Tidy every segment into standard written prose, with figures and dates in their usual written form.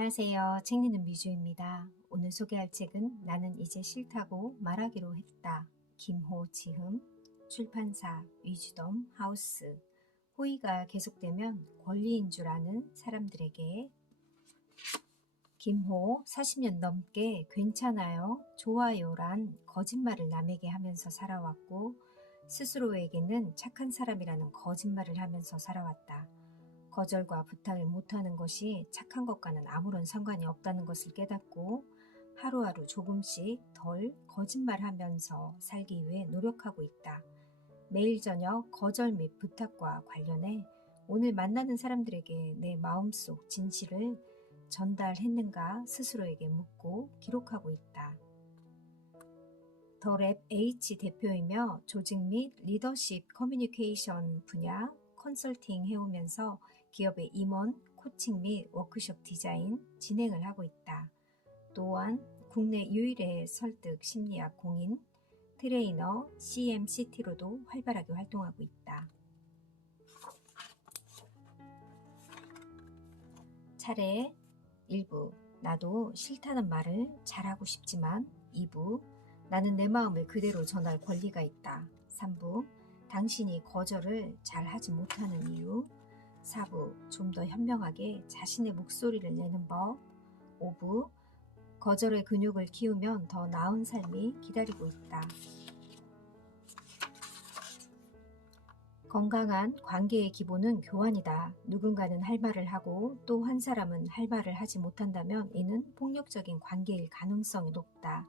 안녕하세요. 책 읽는 미주입니다. 오늘 소개할 책은 나는 이제 싫다고 말하기로 했다. 김호지흠, 출판사 위즈덤 하우스. 호의가 계속되면 권리인 줄 아는 사람들에게. 김호 40년 넘게 괜찮아요, 좋아요란 거짓말을 남에게 하면서 살아왔고 스스로에게는 착한 사람이라는 거짓말을 하면서 살아왔다. 거절과 부탁을 못하는 것이 착한 것과는 아무런 상관이 없다는 것을 깨닫고 하루하루 조금씩 덜 거짓말하면서 살기 위해 노력하고 있다. 매일 저녁 거절 및 부탁과 관련해 오늘 만나는 사람들에게 내 마음속 진실을 전달했는가 스스로에게 묻고 기록하고 있다. 더 랩 H 대표이며 조직 및 리더십 커뮤니케이션 분야 컨설팅 해오면서 기업의 임원, 코칭 및 워크숍 디자인, 진행을 하고 있다. 또한 국내 유일의 설득 심리학 공인, 트레이너, CMCT로도 활발하게 활동하고 있다. 차례 1부, 나도 싫다는 말을 잘하고 싶지만 2부, 나는 내 마음을 그대로 전할 권리가 있다. 3부, 당신이 거절을 잘 하지 못하는 이유. 4부, 좀 더 현명하게 자신의 목소리를 내는 법. 5부, 거절의 근육을 키우면 더 나은 삶이 기다리고 있다. 건강한 관계의 기본은 교환이다. 누군가는 할 말을 하고 또 한 사람은 할 말을 하지 못한다면 이는 폭력적인 관계일 가능성이 높다.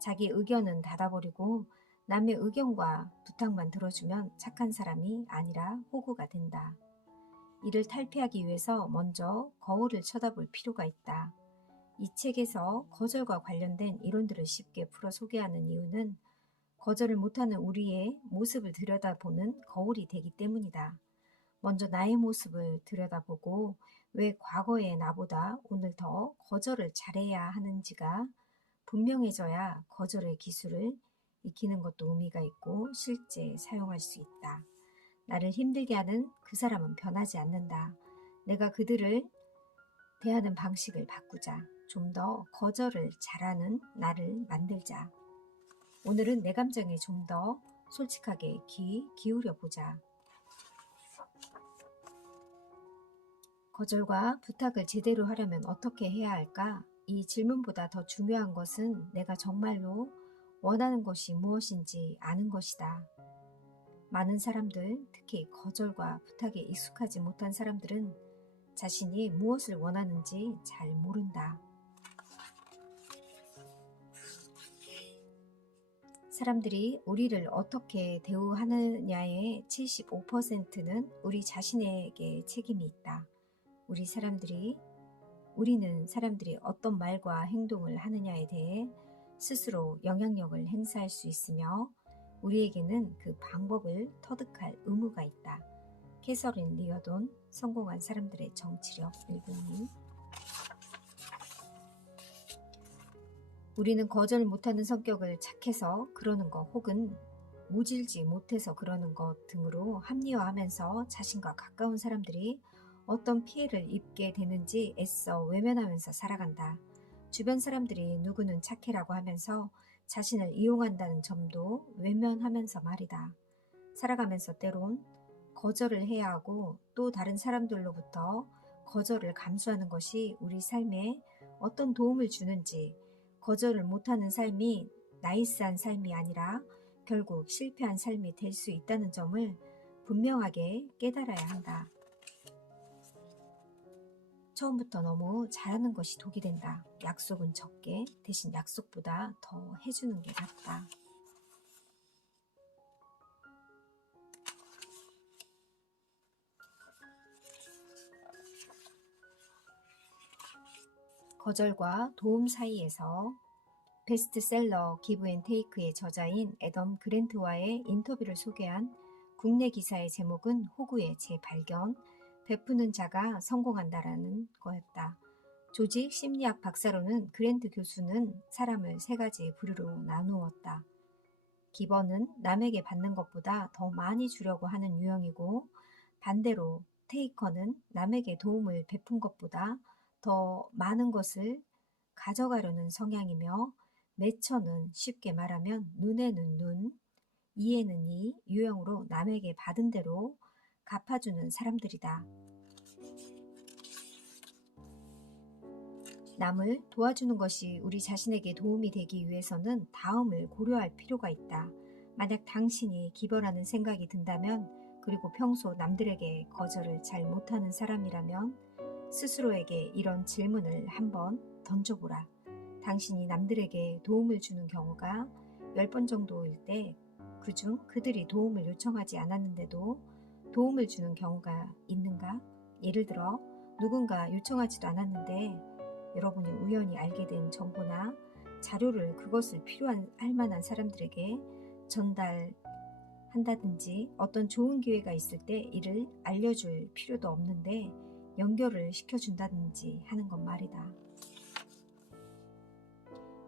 자기 의견은 닫아버리고 남의 의견과 부탁만 들어주면 착한 사람이 아니라 호구가 된다. 이를 탈피하기 위해서 먼저 거울을 쳐다볼 필요가 있다. 이 책에서 거절과 관련된 이론들을 쉽게 풀어 소개하는 이유는 거절을 못하는 우리의 모습을 들여다보는 거울이 되기 때문이다. 먼저 나의 모습을 들여다보고 왜 과거의 나보다 오늘 더 거절을 잘해야 하는지가 분명해져야 거절의 기술을 익히는 것도 의미가 있고 실제 사용할 수 있다. 나를 힘들게 하는 그 사람은 변하지 않는다. 내가 그들을 대하는 방식을 바꾸자. 좀 더 거절을 잘하는 나를 만들자. 오늘은 내 감정에 좀 더 솔직하게 귀 기울여 보자. 거절과 부탁을 제대로 하려면 어떻게 해야 할까? 이 질문보다 더 중요한 것은 내가 정말로 원하는 것이 무엇인지 아는 것이다. 많은 사람들, 특히 거절과 부탁에 익숙하지 못한 사람들은 자신이 무엇을 원하는지 잘 모른다. 사람들이 우리를 어떻게 대우하느냐의 75%는 우리 자신에게 책임이 있다. 우리는 사람들이 어떤 말과 행동을 하느냐에 대해 스스로 영향력을 행사할 수 있으며 우리에게는 그 방법을 터득할 의무가 있다. 캐서린 리어돈, 성공한 사람들의 정치력 102. 우리는 거절 못하는 성격을 착해서 그러는 것 혹은 모질지 못해서 그러는 것 등으로 합리화하면서 자신과 가까운 사람들이 어떤 피해를 입게 되는지 애써 외면하면서 살아간다. 주변 사람들이 누구는 착해라고 하면서 자신을 이용한다는 점도 외면하면서 말이다. 살아가면서 때론 거절을 해야 하고 또 다른 사람들로부터 거절을 감수하는 것이 우리 삶에 어떤 도움을 주는지, 거절을 못하는 삶이 나이스한 삶이 아니라 결국 실패한 삶이 될 수 있다는 점을 분명하게 깨달아야 한다. 처음부터 너무 잘하는 것이 독이 된다. 약속은 적게, 대신 약속보다 더 해주는 게 낫다. 거절과 도움 사이에서 베스트셀러 기브 앤 테이크의 저자인 애덤 그랜트와의 인터뷰를 소개한 국내 기사의 제목은 호구의 재발견, 베푸는 자가 성공한다라는 거였다. 조직 심리학 박사로는 그랜트 교수는 사람을 세 가지 부류로 나누었다. 기버는 남에게 받는 것보다 더 많이 주려고 하는 유형이고 반대로 테이커는 남에게 도움을 베푼 것보다 더 많은 것을 가져가려는 성향이며 매처는 쉽게 말하면 눈에는 눈, 이에는 이 유형으로 남에게 받은 대로 갚아주는 사람들이다. 남을 도와주는 것이 우리 자신에게 도움이 되기 위해서는 다음을 고려할 필요가 있다. 만약 당신이 기벌하는 생각이 든다면, 그리고 평소 남들에게 거절을 잘 못하는 사람이라면 스스로에게 이런 질문을 한번 던져보라. 당신이 남들에게 도움을 주는 경우가 10번 정도일 때 그중 그들이 도움을 요청하지 않았는데도 도움을 주는 경우가 있는가? 예를 들어 누군가 요청하지도 않았는데 여러분이 우연히 알게 된 정보나 자료를 그것을 할 만한 사람들에게 전달한다든지 어떤 좋은 기회가 있을 때 이를 알려줄 필요도 없는데 연결을 시켜준다든지 하는 것 말이다.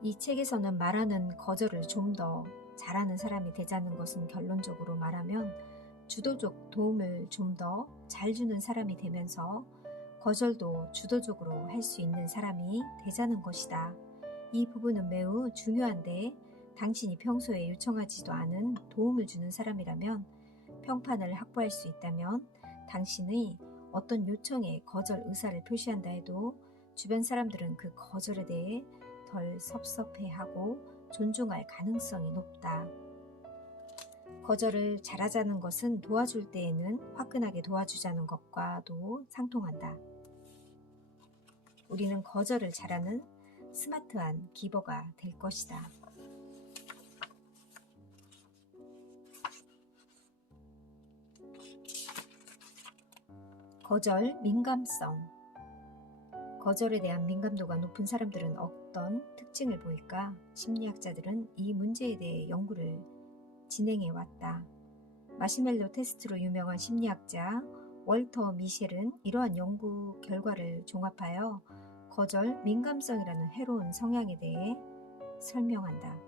이 책에서는 말하는 거절을 좀 더 잘하는 사람이 되자는 것은 결론적으로 말하면 주도적 도움을 좀 더 잘 주는 사람이 되면서 거절도 주도적으로 할 수 있는 사람이 되자는 것이다. 이 부분은 매우 중요한데 당신이 평소에 요청하지도 않은 도움을 주는 사람이라면 평판을 확보할 수 있다면 당신의 어떤 요청에 거절 의사를 표시한다 해도 주변 사람들은 그 거절에 대해 덜 섭섭해하고 존중할 가능성이 높다. 거절을 잘하자는 것은 도와줄 때에는 화끈하게 도와주자는 것과도 상통한다. 우리는 거절을 잘하는 스마트한 기버가 될 것이다. 거절 민감성. 거절에 대한 민감도가 높은 사람들은 어떤 특징을 보일까? 심리학자들은 이 문제에 대해 연구를 진행해 왔다. 마시멜로 테스트로 유명한 심리학자 월터 미셸은 이러한 연구 결과를 종합하여 거절 민감성이라는 해로운 성향에 대해 설명한다.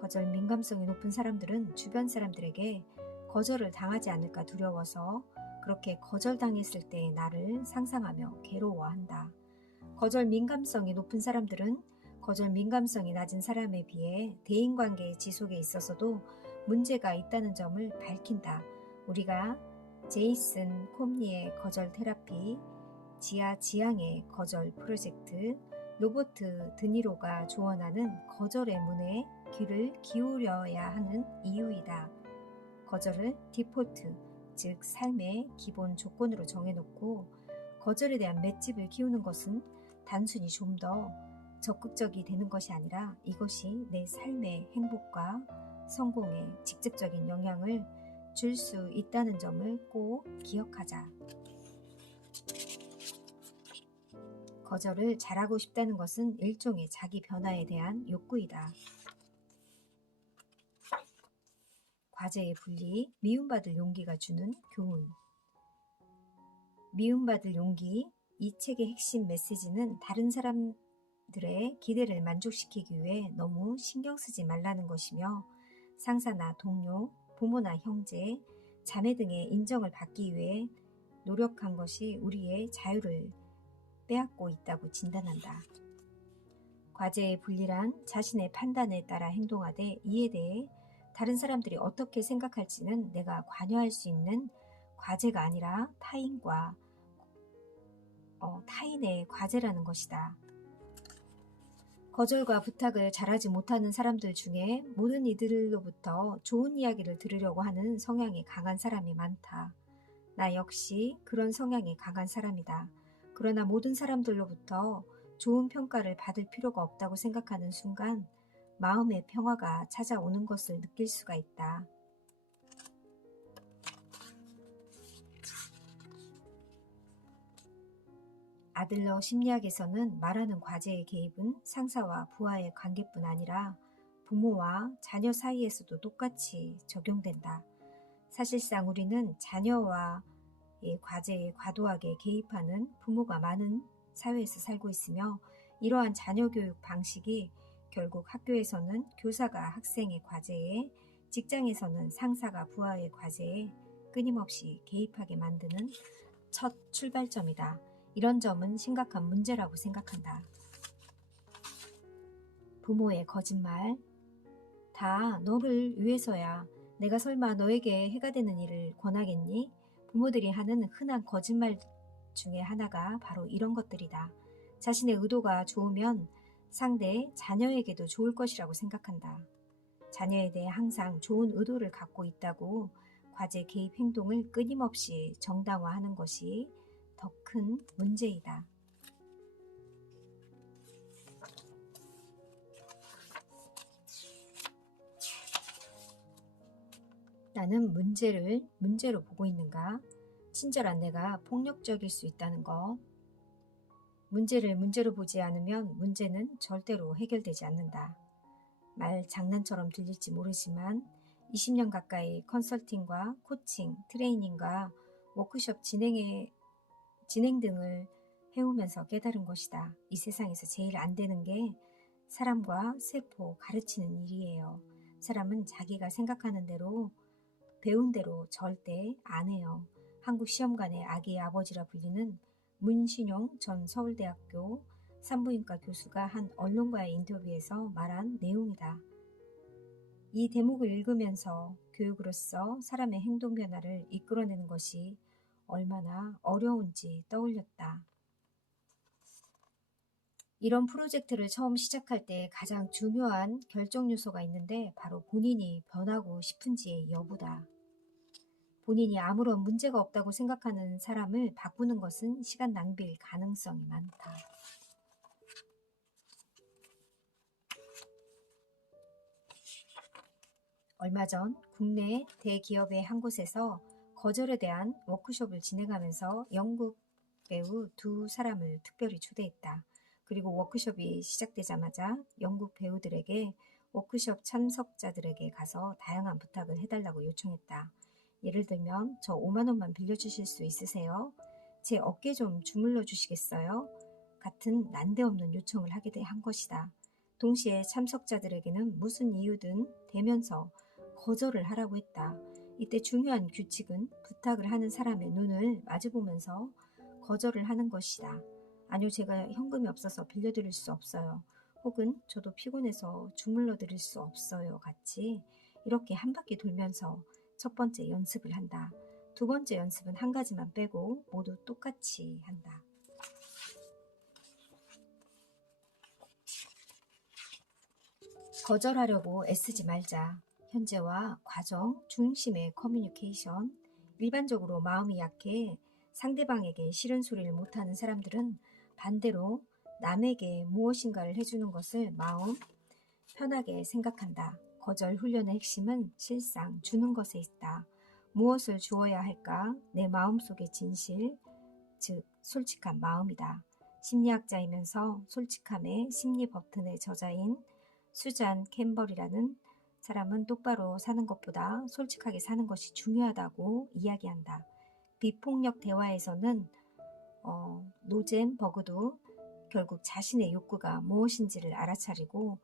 거절 민감성이 높은 사람들은 주변 사람들에게 거절을 당하지 않을까 두려워서 그렇게 거절당했을 때의 나를 상상하며 괴로워한다. 거절 민감성이 높은 사람들은 거절 민감성이 낮은 사람에 비해 대인관계의 지속에 있어서도 문제가 있다는 점을 밝힌다. 우리가 제이슨 콤니의 거절 테라피, 지하 지향의 거절 프로젝트, 로버트 드니로가 조언하는 거절의 문에 귀를 기울여야 하는 이유이다. 거절을 디폴트, 즉 삶의 기본 조건으로 정해놓고 거절에 대한 맷집을 키우는 것은 단순히 좀 더 적극적이 되는 것이 아니라 이것이 내 삶의 행복과 성공에 직접적인 영향을 줄 수 있다는 점을 꼭 기억하자. 거절을 잘하고 싶다는 것은 일종의 자기 변화에 대한 욕구이다. 과제의 분리, 미움받을 용기가 주는 교훈. 미움받을 용기, 이 책의 핵심 메시지는 다른 사람들의 기대를 만족시키기 위해 너무 신경 쓰지 말라는 것이며 상사나 동료, 부모나 형제, 자매 등의 인정을 받기 위해 노력한 것이 우리의 자유를 빼앗고 있다고 진단한다. 과제의 분리란 자신의 판단에 따라 행동하되 이에 대해 다른 사람들이 어떻게 생각할지는 내가 관여할 수 있는 과제가 아니라 타인의 과제라는 것이다. 거절과 부탁을 잘하지 못하는 사람들 중에 모든 이들로부터 좋은 이야기를 들으려고 하는 성향이 강한 사람이 많다. 나 역시 그런 성향이 강한 사람이다. 그러나 모든 사람들로부터 좋은 평가를 받을 필요가 없다고 생각하는 순간 마음의 평화가 찾아오는 것을 느낄 수가 있다. 아들러 심리학에서는 말하는 과제의 개입은 상사와 부하의 관계뿐 아니라 부모와 자녀 사이에서도 똑같이 적용된다. 사실상 우리는 자녀와의 과제에 과도하게 개입하는 부모가 많은 사회에서 살고 있으며 이러한 자녀 교육 방식이 결국 학교에서는 교사가 학생의 과제에, 직장에서는 상사가 부하의 과제에 끊임없이 개입하게 만드는 첫 출발점이다. 이런 점은 심각한 문제라고 생각한다. 부모의 거짓말. 다 너를 위해서야. 내가 설마 너에게 해가 되는 일을 권하겠니? 부모들이 하는 흔한 거짓말 중에 하나가 바로 이런 것들이다. 자신의 의도가 좋으면 상대 자녀에게도 좋을 것이라고 생각한다. 자녀에 대해 항상 좋은 의도를 갖고 있다고 과제 개입 행동을 끊임없이 정당화하는 것이 더 큰 문제이다. 나는 문제를 문제로 보고 있는가? 친절한 내가 폭력적일 수 있다는 것. 문제를 문제로 보지 않으면 문제는 절대로 해결되지 않는다. 말 장난처럼 들릴지 모르지만 20년 가까이 컨설팅과 코칭, 트레이닝과 워크숍 진행 등을 해오면서 깨달은 것이다. 이 세상에서 제일 안 되는 게 사람과 세포 가르치는 일이에요. 사람은 자기가 생각하는 대로 배운 대로 절대 안 해요. 한국 시험관의 아기의 아버지라 불리는 문신용 전 서울대학교 산부인과 교수가 한 언론과의 인터뷰에서 말한 내용이다. 이 대목을 읽으면서 교육으로서 사람의 행동 변화를 이끌어내는 것이 얼마나 어려운지 떠올렸다. 이런 프로젝트를 처음 시작할 때 가장 중요한 결정 요소가 있는데 바로 본인이 변하고 싶은지의 여부다. 본인이 아무런 문제가 없다고 생각하는 사람을 바꾸는 것은 시간 낭비일 가능성이 많다. 얼마 전 국내 대기업의 한 곳에서 거절에 대한 워크숍을 진행하면서 영국 배우 두 사람을 특별히 초대했다. 그리고 워크숍이 시작되자마자 영국 배우들에게 워크숍 참석자들에게 가서 다양한 부탁을 해달라고 요청했다. 예를 들면 저 5만 원만 빌려주실 수 있으세요? 제 어깨 좀 주물러 주시겠어요? 같은 난데없는 요청을 하게 한 것이다. 동시에 참석자들에게는 무슨 이유든 대면서 거절을 하라고 했다. 이때 중요한 규칙은 부탁을 하는 사람의 눈을 마주보면서 거절을 하는 것이다. 아니요, 제가 현금이 없어서 빌려드릴 수 없어요. 혹은 저도 피곤해서 주물러 드릴 수 없어요. 같이 이렇게 한 바퀴 돌면서 첫 번째 연습을 한다. 두 번째 연습은 한 가지만 빼고 모두 똑같이 한다. 거절하려고 애쓰지 말자. 현재와 과정 중심의 커뮤니케이션. 일반적으로 마음이 약해 상대방에게 싫은 소리를 못하는 사람들은 반대로 남에게 무엇인가를 해주는 것을 마음 편하게 생각한다. 거절 훈련의 핵심은 실상 주는 것에 있다. 무엇을 주어야 할까? 내 마음속의 진실, 즉 솔직한 마음이다. 심리학자이면서 솔직함의 심리 버튼의 저자인 수잔 캠벌이라는 사람은 똑바로 사는 것보다 솔직하게 사는 것이 중요하다고 이야기한다. 비폭력 대화에서는 노젠 버그도 결국 자신의 욕구가 무엇인지를 알아차리고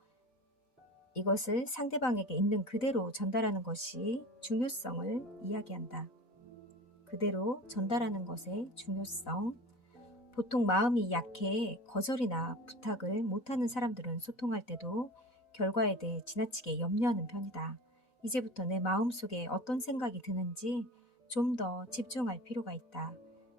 이것을 상대방에게 있는 그대로 전달하는 것이 중요성을 이야기한다. 그대로 전달하는 것의 중요성. 보통 마음이 약해 거절이나 부탁을 못하는 사람들은 소통할 때도 결과에 대해 지나치게 염려하는 편이다. 이제부터 내 마음속에 어떤 생각이 드는지 좀 더 집중할 필요가 있다.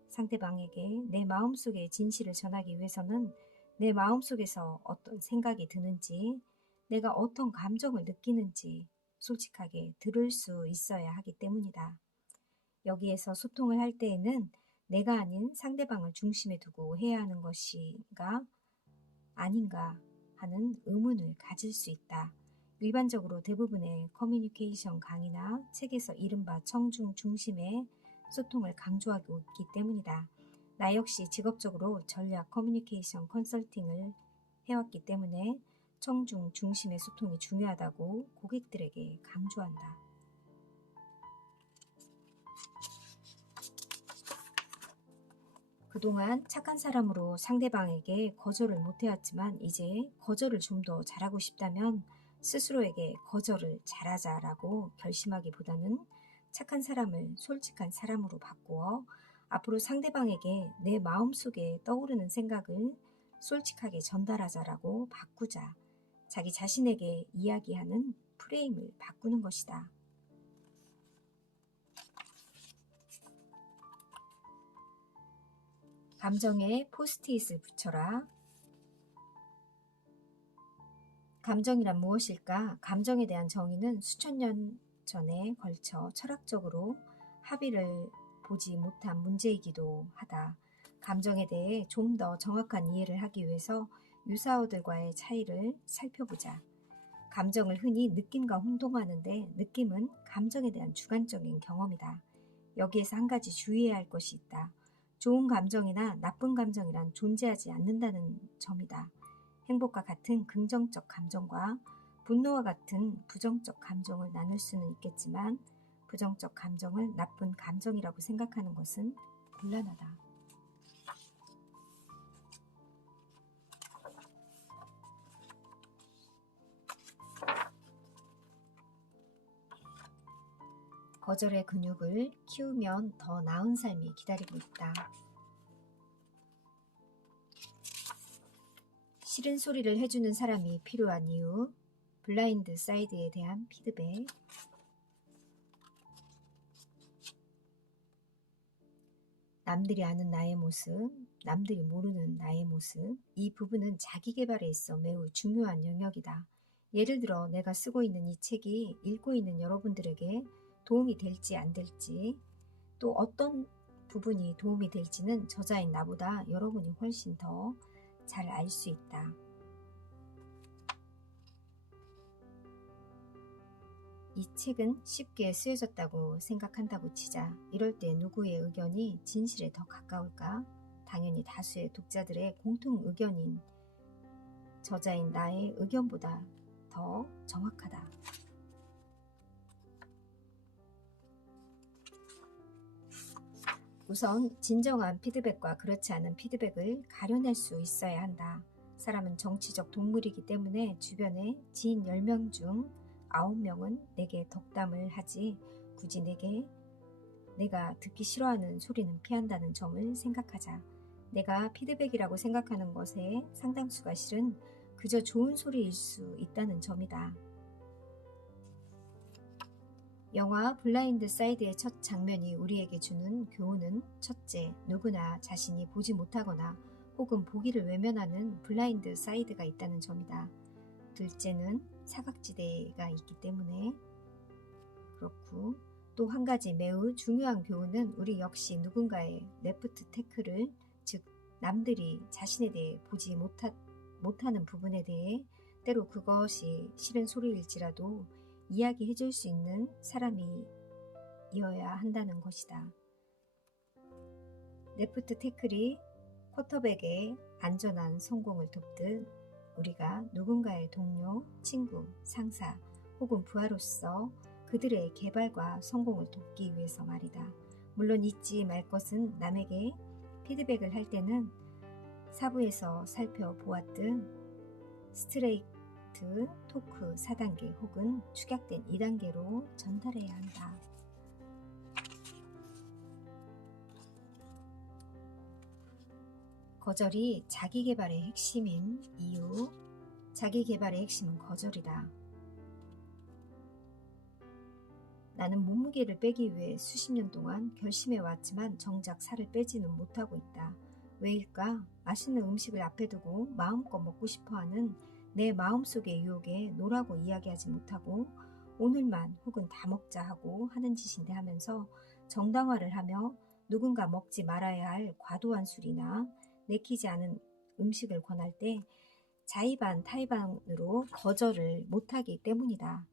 상대방에게 내 마음속의 진실을 전하기 위해서는 내 마음속에서 어떤 생각이 드는지, 내가 어떤 감정을 느끼는지 솔직하게 들을 수 있어야 하기 때문이다. 여기에서 소통을 할 때에는 내가 아닌 상대방을 중심에 두고 해야 하는 것인가 아닌가 하는 의문을 가질 수 있다. 일반적으로 대부분의 커뮤니케이션 강의나 책에서 이른바 청중 중심의 소통을 강조하고 있기 때문이다. 나 역시 직업적으로 전략 커뮤니케이션 컨설팅을 해왔기 때문에 청중 중심의 소통이 중요하다고 고객들에게 강조한다. 그동안 착한 사람으로 상대방에게 거절을 못해왔지만 이제 거절을 좀 더 잘하고 싶다면 스스로에게 거절을 잘하자라고 결심하기보다는 착한 사람을 솔직한 사람으로 바꾸어 앞으로 상대방에게 내 마음속에 떠오르는 생각을 솔직하게 전달하자라고 바꾸자. 자기 자신에게 이야기하는 프레임을 바꾸는 것이다. 감정에 포스트잇을 붙여라. 감정이란 무엇일까? 감정에 대한 정의는 수천 년 전에 걸쳐 철학적으로 합의를 보지 못한 문제이기도 하다. 감정에 대해 좀 더 정확한 이해를 하기 위해서 유사어들과의 차이를 살펴보자. 감정을 흔히 느낌과 혼동하는데 느낌은 감정에 대한 주관적인 경험이다. 여기에서 한 가지 주의해야 할 것이 있다. 좋은 감정이나 나쁜 감정이란 존재하지 않는다는 점이다. 행복과 같은 긍정적 감정과 분노와 같은 부정적 감정을 나눌 수는 있겠지만 부정적 감정을 나쁜 감정이라고 생각하는 것은 곤란하다. 거절의 근육을 키우면 더 나은 삶이 기다리고 있다. 싫은 소리를 해주는 사람이 필요한 이유, 블라인드 사이드에 대한 피드백, 남들이 아는 나의 모습, 남들이 모르는 나의 모습, 이 부분은 자기 개발에 있어 매우 중요한 영역이다. 예를 들어 내가 쓰고 있는 이 책이 읽고 있는 여러분들에게 도움이 될지 안 될지, 또 어떤 부분이 도움이 될지는 저자인 나보다 여러분이 훨씬 더 잘 알 수 있다. 이 책은 쉽게 쓰여졌다고 생각한다고 치자. 이럴 때 누구의 의견이 진실에 더 가까울까? 당연히 다수의 독자들의 공통 의견인 저자인 나의 의견보다 더 정확하다. 우선 진정한 피드백과 그렇지 않은 피드백을 가려낼 수 있어야 한다. 사람은 정치적 동물이기 때문에 주변에 지인 10명 중 9명은 내게 덕담을 하지 굳이 내가 듣기 싫어하는 소리는 피한다는 점을 생각하자. 내가 피드백이라고 생각하는 것의 상당수가 실은 그저 좋은 소리일 수 있다는 점이다. 영화 블라인드 사이드의 첫 장면이 우리에게 주는 교훈은 첫째, 누구나 자신이 보지 못하거나 혹은 보기를 외면하는 블라인드 사이드가 있다는 점이다. 둘째는 사각지대가 있기 때문에 그렇고, 또 한 가지 매우 중요한 교훈은 우리 역시 누군가의 레프트 태클을, 즉 남들이 자신에 대해 보지 못하는 부분에 대해 때로 그것이 싫은 소리일지라도 이야기해 줄 수 있는 사람이어야 한다는 것이다. 레프트 태클이 쿼터백의 안전한 성공을 돕듯 우리가 누군가의 동료, 친구, 상사 혹은 부하로서 그들의 개발과 성공을 돕기 위해서 말이다. 물론 잊지 말 것은 남에게 피드백을 할 때는 사부에서 살펴보았듯 스트레이트 토크 4단계 혹은 축약된 2단계로 전달해야 한다. 거절이 자기 개발의 핵심인 이유, 자기 개발의 핵심은 거절이다. 나는 몸무게를 빼기 위해 수십 년 동안 결심해 왔지만 정작 살을 빼지는 못하고 있다. 왜일까? 맛있는 음식을 앞에 두고 마음껏 먹고 싶어하는 내 마음속의 유혹에 노라고 이야기하지 못하고 오늘만 혹은 다 먹자 하고 하는 짓인데 하면서 정당화를 하며 누군가 먹지 말아야 할 과도한 술이나 내키지 않은 음식을 권할 때 자의반 타의반으로 거절을 못하기 때문이다.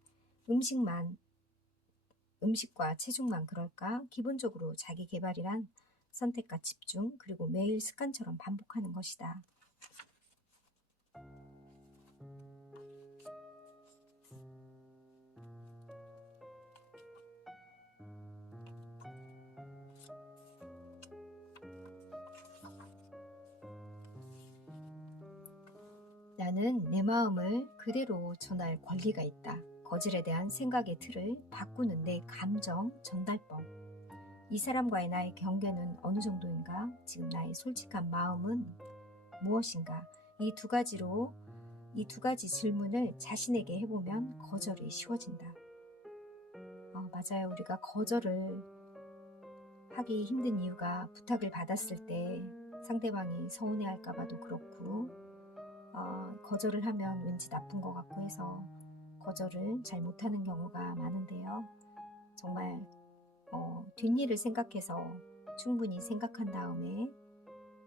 음식과 체중만 그럴까? 기본적으로 자기 개발이란 선택과 집중, 그리고 매일 습관처럼 반복하는 것이다. 나는 내 마음을 그대로 전할 권리가 있다. 거절에 대한 생각의 틀을 바꾸는 내 감정 전달법. 이 사람과의 나의 경계는 어느 정도인가? 지금 나의 솔직한 마음은 무엇인가? 이 두 가지 질문을 자신에게 해보면 거절이 쉬워진다. 맞아요. 우리가 거절을 하기 힘든 이유가 부탁을 받았을 때 상대방이 서운해할까봐도 그렇고, 거절을 하면 왠지 나쁜 것 같고 해서 거절을 잘 못하는 경우가 많은데요. 정말 뒷일을 생각해서 충분히 생각한 다음에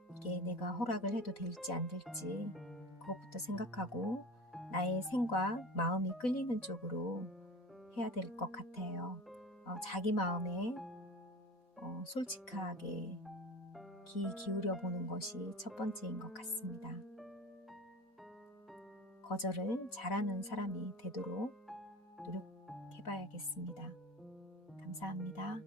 이게 내가 허락을 해도 될지 안 될지 그것부터 생각하고 나의 생과 마음이 끌리는 쪽으로 해야 될 것 같아요. 자기 마음에 솔직하게 귀 기울여 보는 것이 첫 번째인 것 같습니다. 거절을 잘하는 사람이 되도록 노력해봐야겠습니다. 감사합니다.